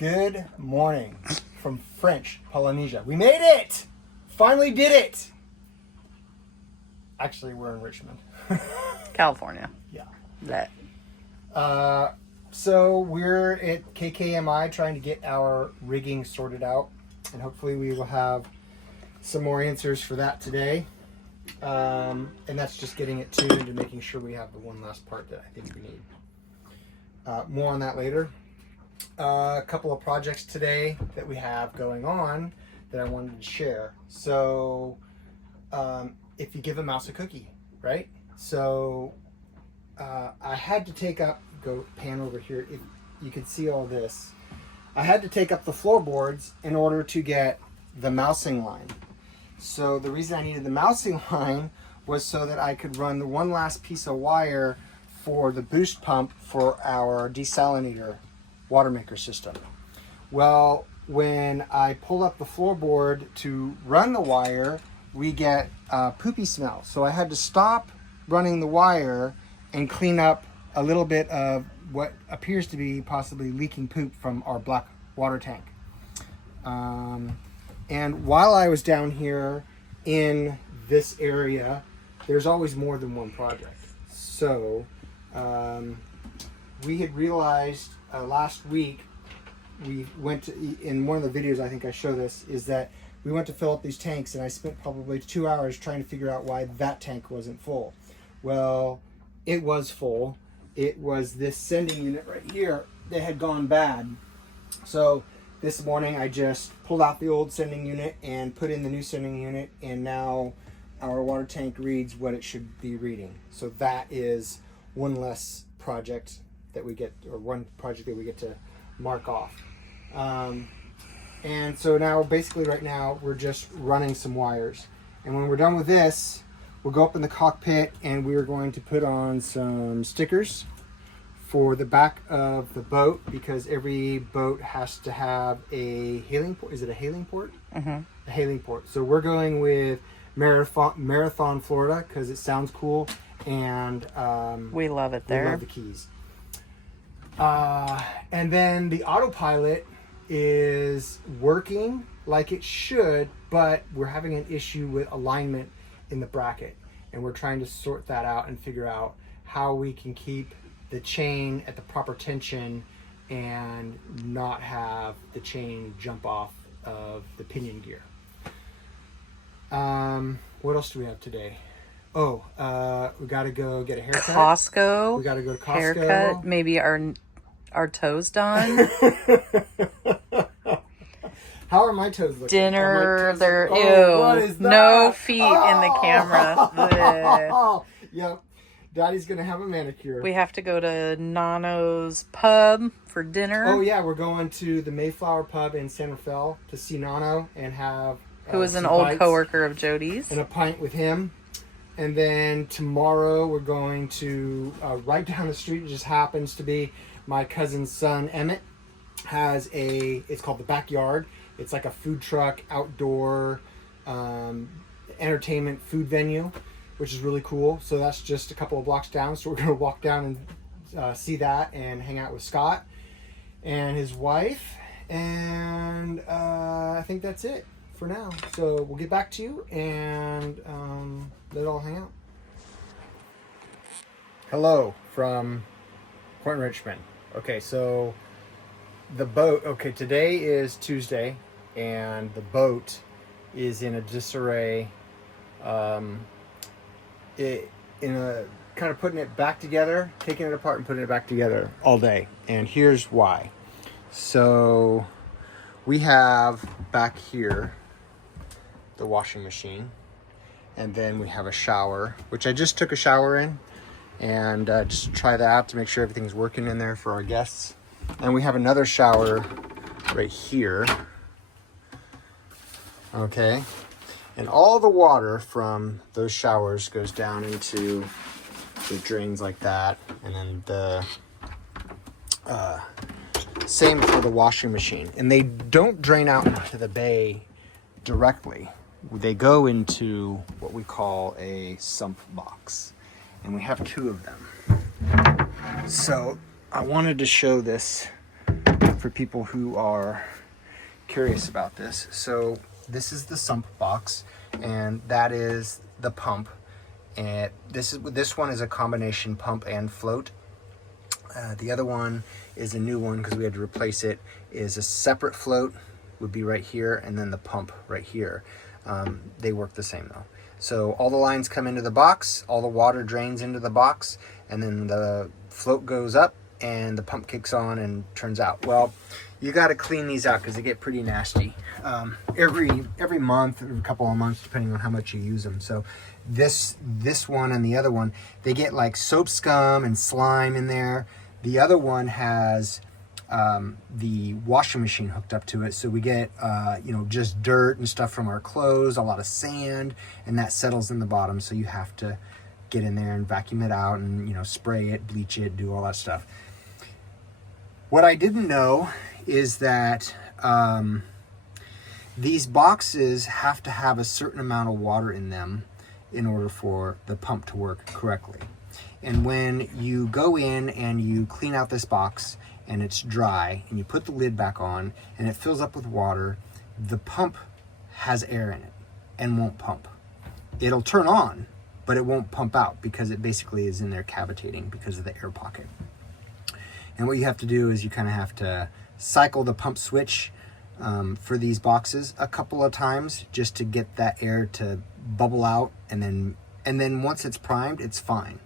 Good morning from French Polynesia. We made it! Finally did it! Actually, we're in Richmond. California. Yeah. That. So we're at KKMI trying to get our rigging sorted out. And hopefully we will have some more answers for that today. And that's just getting it tuned and making sure we have the one last part that I think we need. More on that later. A couple of projects today that we have going on that I wanted to share. So if you give a mouse a cookie, right? So I had to take up, go pan over here, if you can see all this. I had to take up the floorboards in order to get the mousing line. So the reason I needed the mousing line was so that I could run the one last piece of wire for the boost pump for our desalinator water maker system. Well, when I pull up the floorboard to run the wire, we get poopy smell. So I had to stop running the wire and clean up a little bit of what appears to be possibly leaking poop from our black water tank. And while I was down here in this area, there's always more than one project. So we had realized last week, we went to, in one of the videos I think I show this, is that we went to fill up these tanks and I spent probably 2 hours trying to figure out why that tank wasn't full. Well, it was full. It was this sending unit right here that had gone bad. So this morning I just pulled out the old sending unit and put in the new sending unit, and now our water tank reads what it should be reading. So that is one less project that we get, or one project that we get to mark off. And so now basically right now we're just running some wires. And when we're done with this, we'll go up in the cockpit and we're going to put on some stickers for the back of the boat, because every boat has to have a hailing port. Is it a hailing port? Mm-hmm. A hailing port. So we're going with Marathon, Florida, because it sounds cool, and We love it there. we love the Keys. And then the autopilot is working like it should, but we're having an issue with alignment in the bracket, and we're trying to sort that out and figure out how we can keep the chain at the proper tension and not have the chain jump off of the pinion gear. What else do we have today? Oh, we got to go get a haircut. Costco. We got to go to Costco. Haircut. Maybe our toes done. How are my toes looking? Dinner. They're ew. What ew. is that? No feet in the camera. Bleh. Yep. Daddy's gonna have a manicure. We have to go to Nano's pub for dinner. Oh yeah, we're going to the Mayflower pub in San Rafael to see Nano and have who is an some old bites coworker of Jody's. and a pint with him. And then tomorrow we're going to right down the street. It just happens to be my cousin's son Emmett has it's called the Backyard. It's like a food truck, outdoor entertainment food venue, which is really cool. So that's just a couple of blocks down. So we're going to walk down and see that and hang out with Scott and his wife. And I think that's it for now. So we'll get back to you and let it all hang out. Hello from Point Richmond. Okay, so the boat, today is Tuesday and the boat is in a disarray. In a kind of putting it back together, taking it apart and putting it back together all day. And here's why. So we have back here the washing machine, and then we have a shower, which I just took a shower in, and just try that out to make sure everything's working in there for our guests. And we have another shower right here. Okay. And all the water from those showers goes down into the drains like that. And then the same for the washing machine. And they don't drain out into the bay directly. They go into what we call a sump box. And we have two of them. So I wanted to show this for people who are curious about this. So this is the sump box, and that is the pump. And this one is a combination pump and float. The other one is a new one because we had to replace it. Is a separate float, would be right here, and then the pump right here. They work the same though. So all the lines come into the box, all the water drains into the box, and then the float goes up and the pump kicks on and turns out. Well, you got to clean these out because they get pretty nasty every month or a couple of months, depending on how much you use them. So this one and the other one, they get like soap scum and slime in there. The other one has the washing machine hooked up to it, so we get just dirt and stuff from our clothes, a lot of sand, and that settles in the bottom, so you have to get in there and vacuum it out and spray it, bleach it, do all that stuff. What I didn't know is that these boxes have to have a certain amount of water in them in order for the pump to work correctly. And when you go in and you clean out this box and it's dry and you put the lid back on and it fills up with water, the pump has air in it and won't pump. It'll turn on, but it won't pump out because it basically is in there cavitating because of the air pocket. And what you have to do is you kind of have to cycle the pump switch for these boxes a couple of times just to get that air to bubble out, and then once it's primed, it's fine.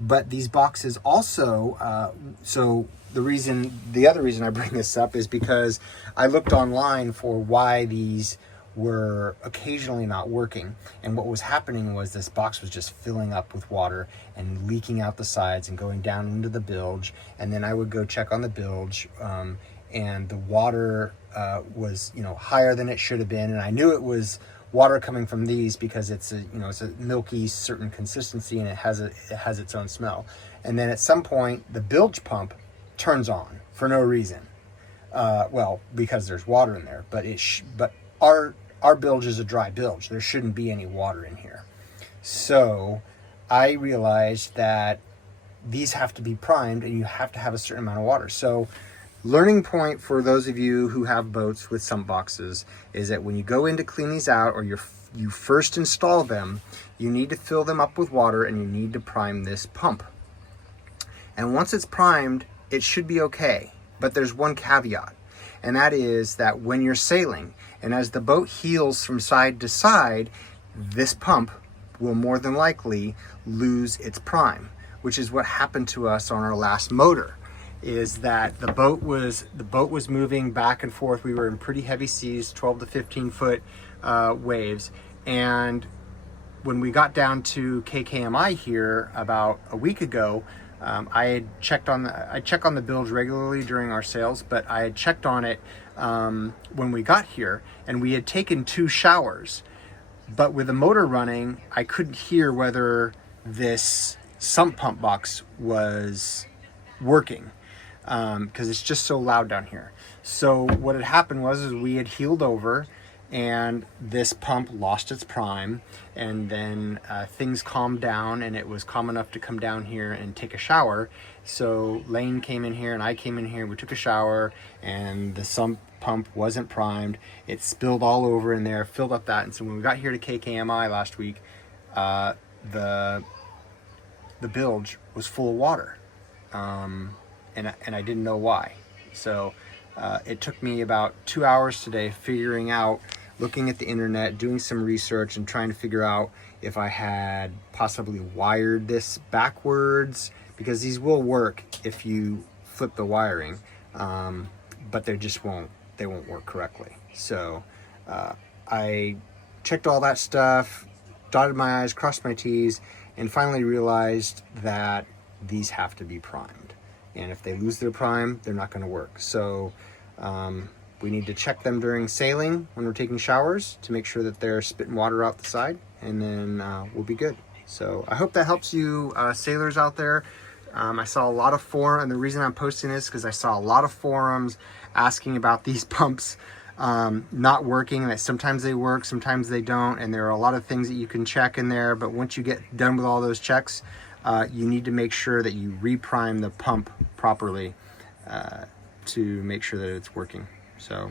But these boxes also, so the other reason I bring this up is because I looked online for why these were occasionally not working, and what was happening was this box was just filling up with water and leaking out the sides and going down into the bilge, and then I would go check on the bilge, and the water was higher than it should have been, and I knew it was water coming from these because it's a milky certain consistency, and it has its own smell. And then at some point the bilge pump turns on for no reason, because there's water in there, but our bilge is a dry bilge. There shouldn't be any water in here. So I realized that these have to be primed and you have to have a certain amount of water. So learning point for those of you who have boats with sump boxes is that when you go in to clean these out, or you first install them, you need to fill them up with water and you need to prime this pump. And once it's primed, it should be okay. But there's one caveat, and that is that when you're sailing and as the boat heels from side to side, this pump will more than likely lose its prime, which is what happened to us on our last motor. Is that the boat was moving back and forth. We were in pretty heavy seas, 12 to 15 foot waves, and when we got down to KKMI here about a week ago, I check on the bilge regularly during our sails, but I had checked on it when we got here, and we had taken 2 showers, but with the motor running, I couldn't hear whether this sump pump box was working. Because it's just so loud down here. So what had happened was we had heeled over, and this pump lost its prime, and then things calmed down, and it was calm enough to come down here and take a shower. So Lane came in here and I came in here, we took a shower, and the sump pump wasn't primed. It spilled all over in there, filled up that, and so when we got here to KKMI last week, the bilge was full of water. And I didn't know why. So it took me about 2 hours today figuring out, looking at the internet, doing some research, and trying to figure out if I had possibly wired this backwards, because these will work if you flip the wiring, but they won't work correctly. So I checked all that stuff, dotted my I's, crossed my T's, and finally realized that these have to be primed. And if they lose their prime, they're not going to work. So we need to check them during sailing when we're taking showers to make sure that they're spitting water out the side, and then we'll be good. So I hope that helps you sailors out there. I saw a lot of forums, and the reason I'm posting this is because I saw a lot of forums asking about these pumps not working, that sometimes they work, sometimes they don't, and there are a lot of things that you can check in there, but once you get done with all those checks, you need to make sure that you reprime the pump properly to make sure that it's working. So,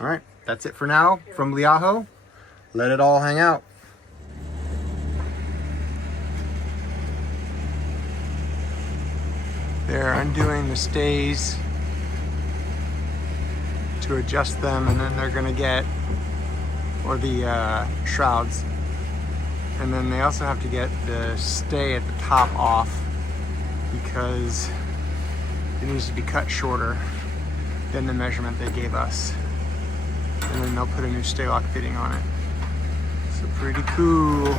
all right, that's it for now from Liaho. Let it all hang out. They're undoing the stays to adjust them, and then they're gonna get, or the shrouds, and then they also have to get the stay at the top off because it needs to be cut shorter than the measurement they gave us, and then they'll put a new stay lock fitting on it. So pretty cool.